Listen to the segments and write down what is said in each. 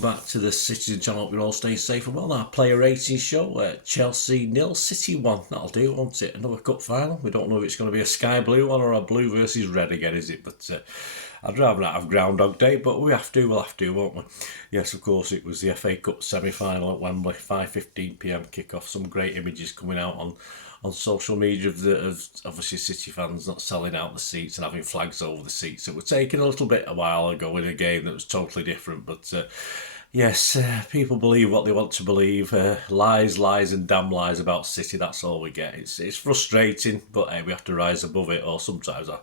back to the Citytilidie channel. Hope you're all staying safe and well. Our player rating show, Chelsea 0, City 1. That'll do, won't it? Another cup final. We don't know if it's going to be a sky blue one or a blue versus red again, is it? But I'd rather not have Groundhog Day, but we'll have to, won't we? Yes, of course, it was the FA Cup semi-final at Wembley, 5:15pm kick-off. Some great images coming out on social media of obviously City fans not selling out the seats and having flags over the seats. It was taken a little bit a while ago in a game that was totally different, but yes, people believe what they want to believe. Lies and damn lies about City, that's all we get. It's frustrating, but hey, we have to rise above it, or sometimes I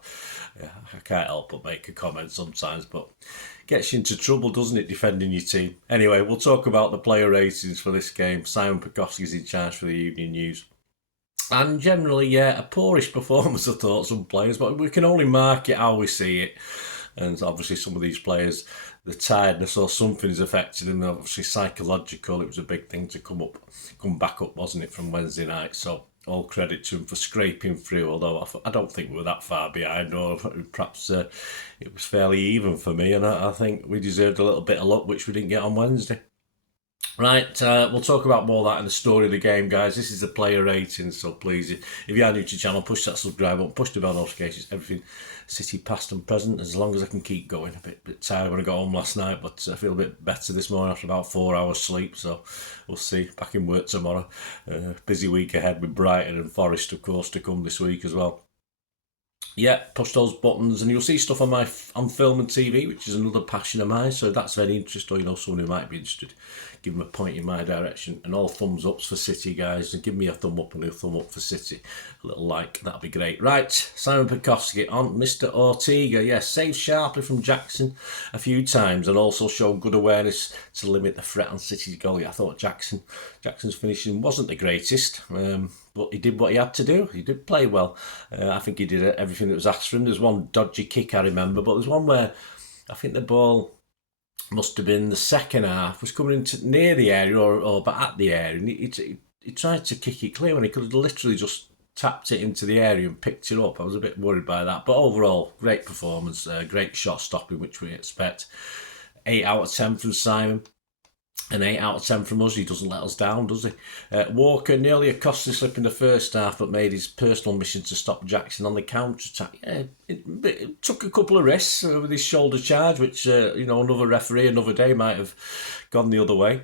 can't help but make a comment sometimes, but gets you into trouble, doesn't it, defending your team? Anyway, we'll talk about the player ratings for this game. Simon Bajkowski's in charge for the Evening News. And generally, yeah, a poorish performance, I thought, some players, but we can only mark it how we see it. And obviously some of these players, the tiredness or something is affected them. Obviously psychological, it was a big thing to come back up, wasn't it, from Wednesday night? So all credit to him for scraping through, although I don't think we were that far behind, or perhaps it was fairly even for me, and I think we deserved a little bit of luck, which we didn't get on Wednesday. Right, we'll talk about more of that in the story of the game, guys. This is the player rating, so please, if you are new to the channel, push that subscribe button, push the bell notifications, everything City past and present, as long as I can keep going. A bit tired when I got home last night, but I feel a bit better this morning after about 4 hours sleep, so we'll see. Back in work tomorrow. Busy week ahead with Brighton and Forest, of course, to come this week as well. Yeah, push those buttons and you'll see stuff on film and TV, which is another passion of mine, so that's very interesting, or you know someone who might be interested, give them a point in my direction. And all thumbs ups for City, guys, and give me a thumb up and a thumb up for City, a little like, that'd be great. Right, Simon Bajkowski on Mr. Ortega. Yes, saved sharply from Jackson a few times and also showed good awareness to limit the threat on City's goalie. I thought Jackson's finishing wasn't the greatest, but he did what he had to do. He did play well. I think he did everything that was asked from him. There's one dodgy kick I remember, but there's one where I think the ball must have been the second half, was coming into near the area or but at the area, and he tried to kick it clear when he could have literally just tapped it into the area and picked it up. I was a bit worried by that, but overall, great performance, great shot stopping, which we expect. 8 out of 10 from Simon. An 8 out of 10 from us. He doesn't let us down, does he? Walker nearly a costly slip in the first half, but made his personal mission to stop Jackson on the counter-attack. Yeah, it took a couple of risks with his shoulder charge, which, another referee another day might have gone the other way.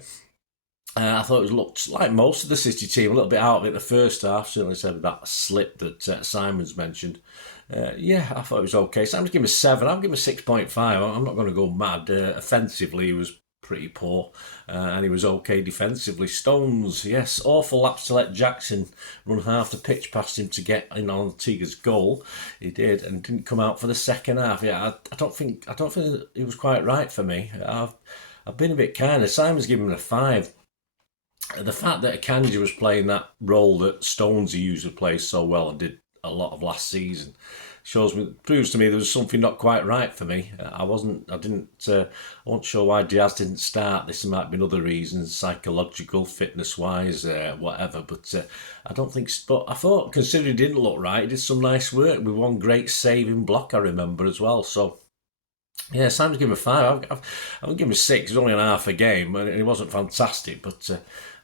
I thought it looked like most of the City team, a little bit out of it the first half, certainly said that slip that Simon's mentioned. I thought it was okay. So I'm going to give him a 7. I'll give him a 6.5. I'm not going to go mad. Offensively, he was pretty poor, and he was okay defensively. Stones, yes, awful lapse to let Jackson run half the pitch past him to get in on Ortega's goal. He did, and didn't come out for the second half. Yeah, I don't think it was quite right for me. I've been a bit kinder. Simon's given him a 5. The fact that Akanji was playing that role that Stones usually plays so well and did a lot of last season proves to me there was something not quite right for me. I wasn't sure why Diaz didn't start. This might be another reason, psychological, fitness-wise, whatever. But I don't think. But I thought, considering he didn't look right, he did some nice work with one great saving block, I remember as well. So yeah, Simon's given him a 5. I would give him a 6. It was only an half a game, and it wasn't fantastic, but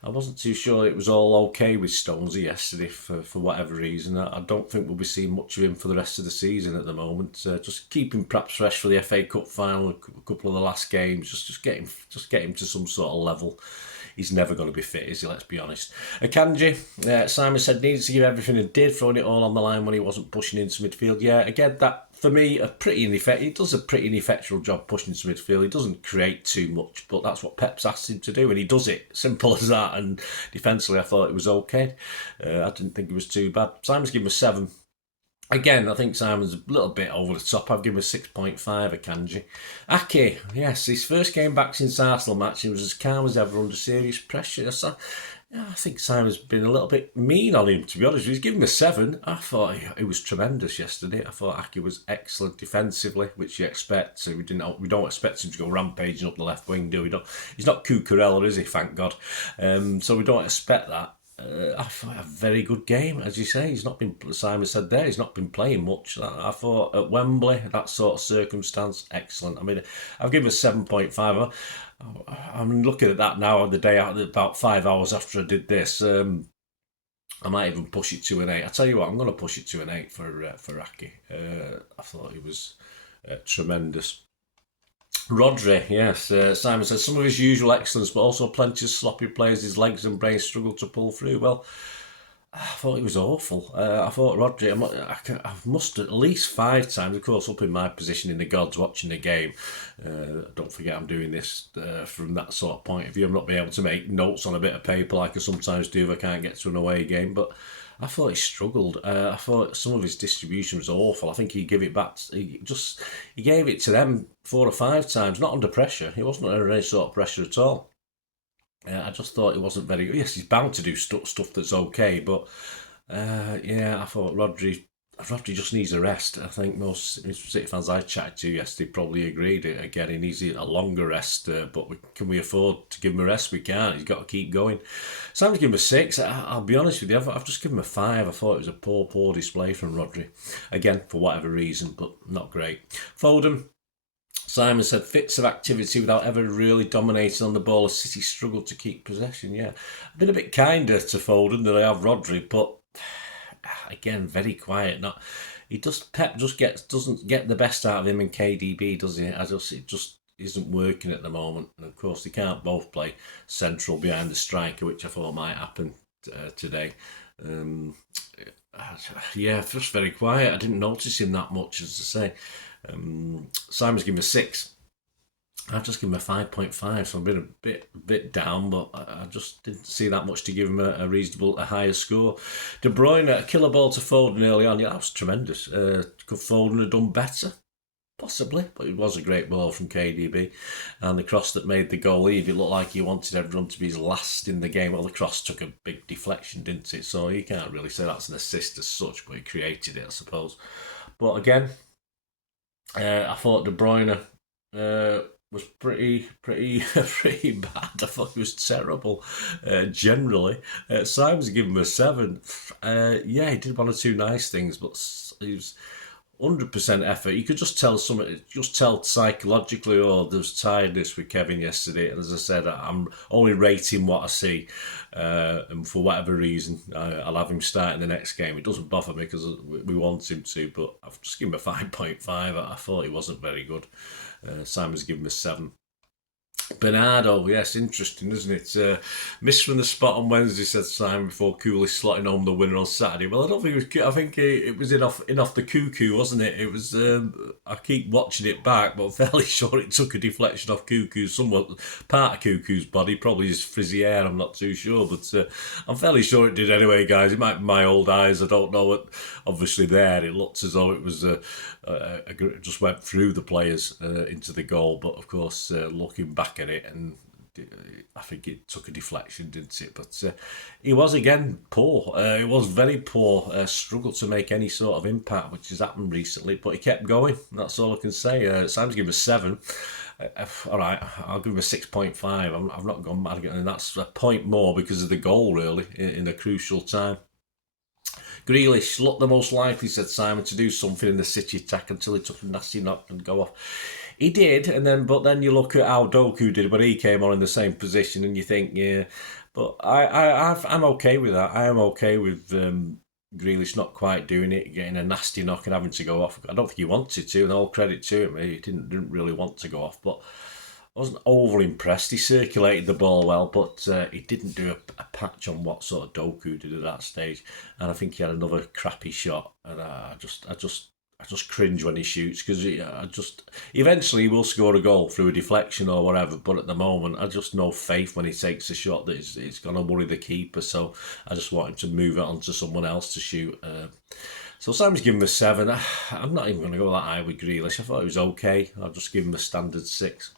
I wasn't too sure it was all okay with Stonesy yesterday for whatever reason. I don't think we'll be seeing much of him for the rest of the season at the moment. Just keep him perhaps fresh for the FA Cup final, a couple of the last games. Just get him to some sort of level. He's never going to be fit, is he? Let's be honest. Akanji, Simon said needed to give everything and did, throwing it all on the line when he wasn't pushing into midfield. Yeah, again, that for me, he does a pretty ineffectual job pushing into midfield. He doesn't create too much, but that's what Pep's asked him to do, and he does it. Simple as that. And defensively, I thought it was okay. I didn't think it was too bad. Simon's given him a 7. Again, I think Simon's a little bit over the top. I've given him a 6.5, Akanji. Ake, yes, his first game back since Arsenal match, he was as calm as ever under serious pressure. So, I think Simon's been a little bit mean on him, to be honest. He's given him a 7. I thought he was tremendous yesterday. I thought Ake was excellent defensively, which you expect. So we don't expect him to go rampaging up the left wing, do we? He's not Cucurella, is he? Thank God. So we don't expect that. I thought a very good game, as you say. Simon said there, he's not been playing much. I thought at Wembley, that sort of circumstance, excellent. I mean, I've given a 7.5. I'm looking at that now on the day out, about 5 hours after I did this. I might even push it to an 8. I tell you what, I'm going to push it to an 8 for Aki. I thought he was tremendous. Rodri, yes. Simon says some of his usual excellence, but also plenty of sloppy plays. His legs and brain struggled to pull through. Well, I thought it was awful. I thought Rodri, I must at least 5 times, of course, up in my position in the gods watching the game. Don't forget I'm doing this from that sort of point of view. I'm not being able to make notes on a bit of paper like I sometimes do if I can't get to an away game. But I thought he struggled. I thought some of his distribution was awful. I think he gave it back. He gave it to them 4 or 5 times, not under pressure. He wasn't under any sort of pressure at all. I just thought it wasn't very good. Yes, he's bound to do stuff that's okay, but I thought Rodri just needs a rest. I think most City fans I chatted to yesterday probably agreed. Again, he needs a longer rest, but can we afford to give him a rest? We can't. He's got to keep going. So I'm going to give him a 6. I'll be honest with you, I've just given him a 5. I thought it was a poor display from Rodri. Again, for whatever reason, but not great. Foden. Simon said fits of activity without ever really dominating on the ball as City struggled to keep possession. Yeah, I've been a bit kinder to Foden than I have Rodri, but again, very quiet. Pep doesn't get the best out of him in KDB, does he? It just isn't working at the moment. And of course, they can't both play central behind the striker, which I thought might happen today. Just very quiet. I didn't notice him that much, as I say. Simon's given me a 6. I've just given him a 5.5, so I've been a bit down, but I just didn't see that much to give him a higher score. De Bruyne, a killer ball to Foden early on. Yeah, that was tremendous. Could Foden have done better? Possibly, but it was a great ball from KDB. And the cross that made the goal leave, it looked like he wanted everyone to be his last in the game. Well, the cross took a big deflection, didn't it? So you can't really say that's an assist as such, but he created it, I suppose. But again, I thought De Bruyne was pretty bad. I thought he was terrible generally. Simon's given him a 7. He did 1 or 2 nice things, but he was 100% effort. You could just tell psychologically, there's tiredness with Kevin yesterday. And as I said, I'm only rating what I see. And for whatever reason, I'll have him start in the next game. It doesn't bother me because we want him to, but I've just given him a 5.5. I thought he wasn't very good. Simon's given him a 7. Bernardo, yes, interesting, isn't it? Missed from the spot on Wednesday, said Simon, before Cooley slotting home the winner on Saturday. Well, I don't think it was. I think it was in off the cuckoo, wasn't it? It was. I keep watching it back, but I'm fairly sure it took a deflection off Cuckoo's, somewhat part of Cuckoo's body, probably his frizzy hair. I'm not too sure, but I'm fairly sure it did anyway, guys. It might be my old eyes. I don't know. It obviously there, it looked as though it was just went through the players into the goal, but of course, looking back at it, and I think it took a deflection, didn't it? But he was again poor. It was very poor. Struggled to make any sort of impact, which has happened recently. But he kept going. That's all I can say. Sam's given him a 7. All right, I'll give him a 6.5. I've not gone mad again, and that's a point more because of the goal, really, in a crucial time. Grealish looked the most likely, said Simon, to do something in the City attack until he took a nasty knock and go off. He did, but then you look at how Doku did when he came on in the same position, and you think, yeah. But I'm okay with that. I am okay with Grealish not quite doing it, getting a nasty knock and having to go off. I don't think he wanted to, and all credit to him. He didn't really want to go off, but I wasn't overly impressed. He circulated the ball well, but he didn't do a patch on what sort of Doku did at that stage. And I think he had another crappy shot, and I just cringe when he shoots, because eventually he will score a goal through a deflection or whatever. But at the moment, I just no faith when he takes a shot that it's going to worry the keeper. So I just want him to move it on to someone else to shoot. So Sam's given him a 7. I'm not even going to go that high with Grealish. I thought he was okay. I'll just give him a standard 6.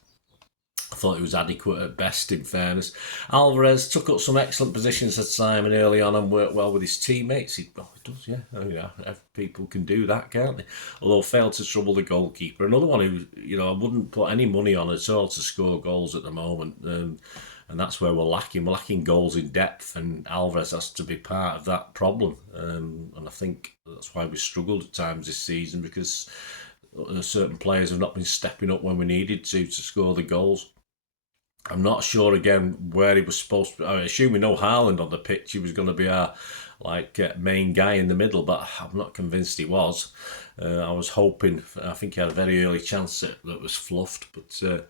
I thought he was adequate at best, in fairness. Alvarez took up some excellent positions, said Simon, early on, and worked well with his teammates. He does, yeah. People can do that, can't they? Although failed to trouble the goalkeeper. Another one who, I wouldn't put any money on at all to score goals at the moment. and that's where we're lacking. We're lacking goals in depth, and Alvarez has to be part of that problem. And I think that's why we struggled at times this season, because certain players have not been stepping up when we needed to score the goals. I'm not sure again where he was supposed to. I assume we know Haaland on the pitch. He was going to be our main guy in the middle, but I'm not convinced he was. I was hoping. I think he had a very early chance that was fluffed, but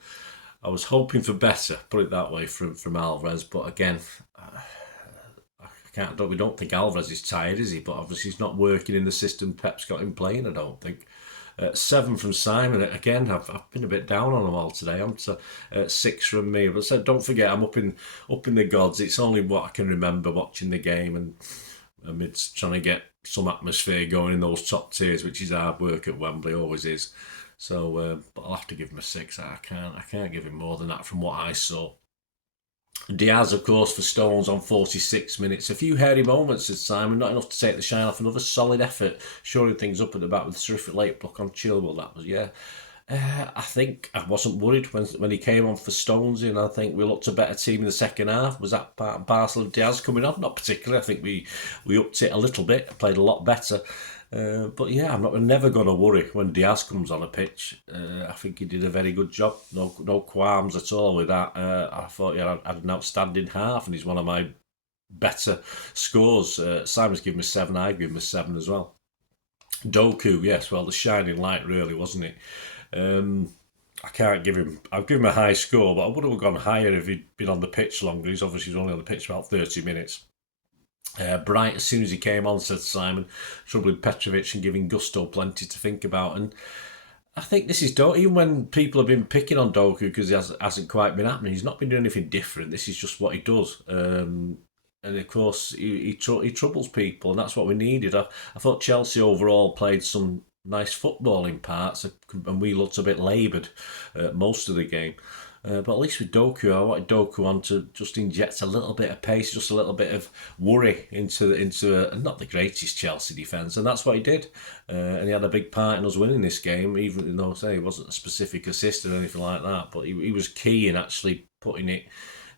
I was hoping for better. Put it that way from Alvarez. But again, we don't think Alvarez is tired, is he? But obviously he's not working in the system Pep's got him playing, I don't think. 7 from Simon. Again, I've been a bit down on them all today. I'm to 6 from me. But so don't forget, I'm up in the gods. It's only what I can remember watching the game, and amidst trying to get some atmosphere going in those top tiers, which is hard work at Wembley, always is. So, but I'll have to give him a 6. I can't give him more than that from what I saw. Diaz, of course, for Stones on 46 minutes. A few hairy moments, said Simon. Not enough to take the shine off. Another solid effort, shoring things up at the back with a terrific late block on Chilwell. That was, yeah. I think I wasn't worried when he came on for Stones, and I think we looked a better team in the second half. Was that part and parcel of Diaz coming on? Not particularly. I think we upped it a little bit, played a lot better. But yeah, I'm never going to worry when Diaz comes on a pitch. I think he did a very good job. No qualms at all with that. I thought he had an outstanding half, and he's one of my better scores. Simon's given me 7. I give him a 7 as well. Doku, yes, well, the shining light, really, wasn't it? I can't give him. I'll give him a high score, but I would have gone higher if he'd been on the pitch longer. He's obviously only on the pitch about 30 minutes. Bright, as soon as he came on, said Simon, troubling Petrovic and giving Gusto plenty to think about. And I think this is Doku. Even when people have been picking on Doku because he hasn't quite been happening, he's not been doing anything different. This is just what he does. And of course, he troubles people, and that's what we needed. I thought Chelsea overall played some nice football in parts, and we looked a bit laboured most of the game. But at least with Doku, I wanted Doku on to just inject a little bit of pace, just a little bit of worry into not the greatest Chelsea defence, and that's what he did. And he had a big part in us winning this game, even though, say, it wasn't a specific assist or anything like that, but he was key in actually putting it,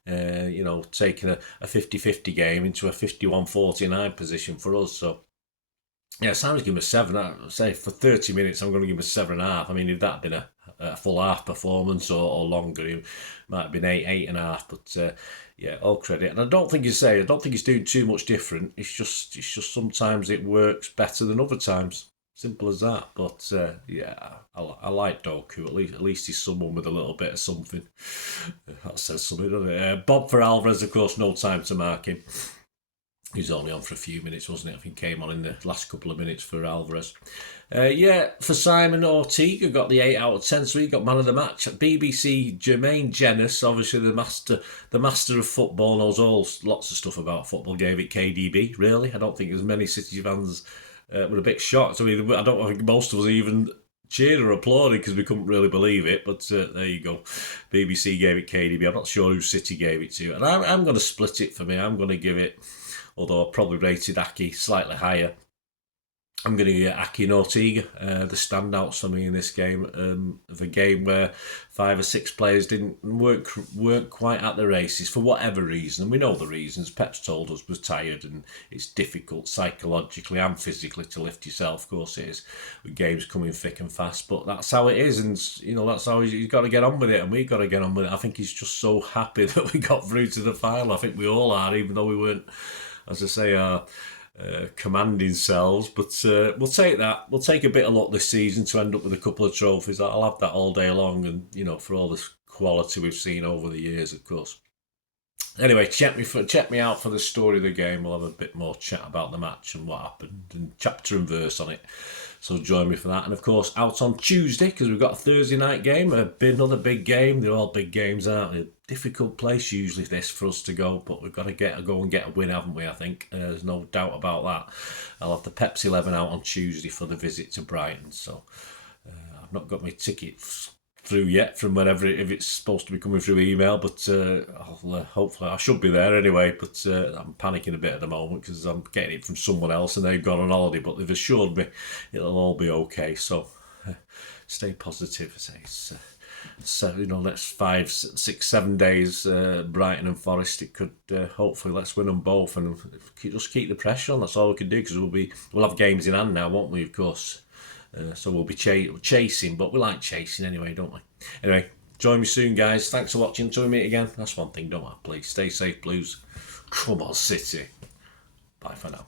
taking a 50-50 game into a 51-49 position for us. So, yeah, Simon's given him a 7. I'd say for 30 minutes, I'm going to give him a 7.5. I mean, if that had been a full half performance or longer, it might have been 8.5. But yeah, all credit. And I don't think he's doing too much different. It's just sometimes it works better than other times. Simple as that. But yeah, I like Doku. At least he's someone with a little bit of something. That says something, doesn't it? Bob for Alvarez, of course, no time to mark him. He was only on for a few minutes, wasn't it? I think he came on in the last couple of minutes for Alvarez. Yeah, for Simon, Ortega got the 8 out of 10, so he got man of the match. BBC Jermaine Jenis, obviously the master of football, knows lots of stuff about football, gave it KDB, really. I don't think as many City fans were a bit shocked. I mean, I don't think most of us even cheered or applauded because we couldn't really believe it, but there you go. BBC gave it KDB. I'm not sure who City gave it to. And I'm going to split it for me. I'm going to give it, although I probably rated Aki slightly higher, I'm going to give Aki and Ortega the standouts for me in this game. Of a game where 5 or 6 players weren't quite at the races for whatever reason. And we know the reasons. Pep's told us was tired, and it's difficult psychologically and physically to lift yourself. Of course it is, with games coming thick and fast. But that's how it is, and that's how he's got to get on with it, and we've got to get on with it. I think he's just so happy that we got through to the final. I think we all are, even though we weren't, as I say, commanding selves, but we'll take that. We'll take a bit of luck this season to end up with a couple of trophies. I'll have that all day long, and for all the quality we've seen over the years, of course. Anyway, check me out for the story of the game. We'll have a bit more chat about the match and what happened, and chapter and verse on it. So join me for that. And of course, out on Tuesday, because we've got a Thursday night game, another big game. They're all big games, aren't they? Difficult place usually this for us to go, but we've got to go and get a win, haven't we? I think there's no doubt about that. I'll have the Pepsi 11 out on Tuesday for the visit to Brighton. So I've not got my tickets through yet from whenever if it's supposed to be coming through email, but hopefully I should be there anyway. But I'm panicking a bit at the moment because I'm getting it from someone else and they've gone on holiday, but they've assured me it'll all be okay. So stay positive. So, you know, next 5, 6, 7 days, Brighton and Forest, it could hopefully let's win them both and just keep the pressure on. That's all we can do, because we'll have games in hand now, won't we? Of course. So we'll be chasing, but we like chasing anyway, don't we? Anyway, join me soon, guys. Thanks for watching. Until we meet again. That's one thing, don't I? Please stay safe, Blues. Come on, City. Bye for now.